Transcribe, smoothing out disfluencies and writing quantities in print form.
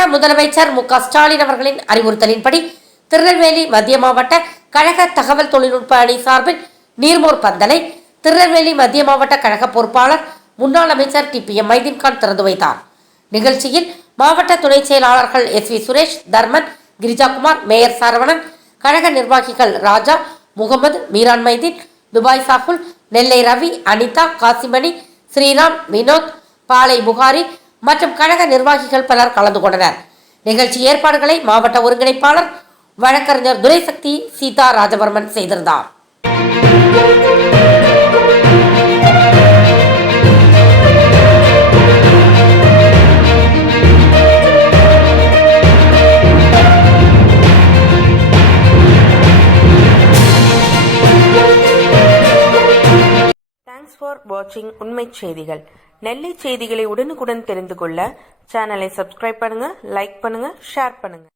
தமிழக முதலமைச்சர் மு.க.ஸ்டாலின் அவர்களின் அறிவுறுத்தலின்படி திருநெல்வேலி மத்திய மாவட்ட கழக தகவல் தொழில்நுட்ப அணி சார்பில் நீர்மோர் பந்தலை திருநெல்வேலி மத்திய மாவட்ட கழக பொறுப்பாளர் முன்னாள் அமைச்சர் டி.பி.எம். மைதீன்கான் திறந்து வைத்தார். நிகழ்ச்சியில் மாவட்ட துணை செயலாளர்கள் எஸ்.வி. சுரேஷ், தர்மன், கிரிஜாகுமார், மேயர் சரவணன், கழக நிர்வாகிகள் ராஜா, முகமது, மீரான் மைதீன், துபாய் சாகுல், நெல்லை ரவி, அனிதா, காசிமணி, ஸ்ரீராம், வினோத், பாலை புகாரி மற்றும் கழக நிர்வாகிகள் பலர் கலந்து கொண்டனர். நிகழ்ச்சி ஏற்பாடுகளை மாவட்ட ஒருங்கிணைப்பாளர் வழக்கறிஞர் துரைசக்தி சீதா ராஜவர்மன் செய்திருந்தார். தேங்க்ஸ் ஃபார் வாட்சிங் உண்மை செய்திகள். நெல்லை செய்திகளை உடனுக்குடன் தெரிந்து கொள்ள சேனலை சப்ஸ்கிரைப் பண்ணுங்க, லைக் பண்ணுங்க, ஷேர் பண்ணுங்க.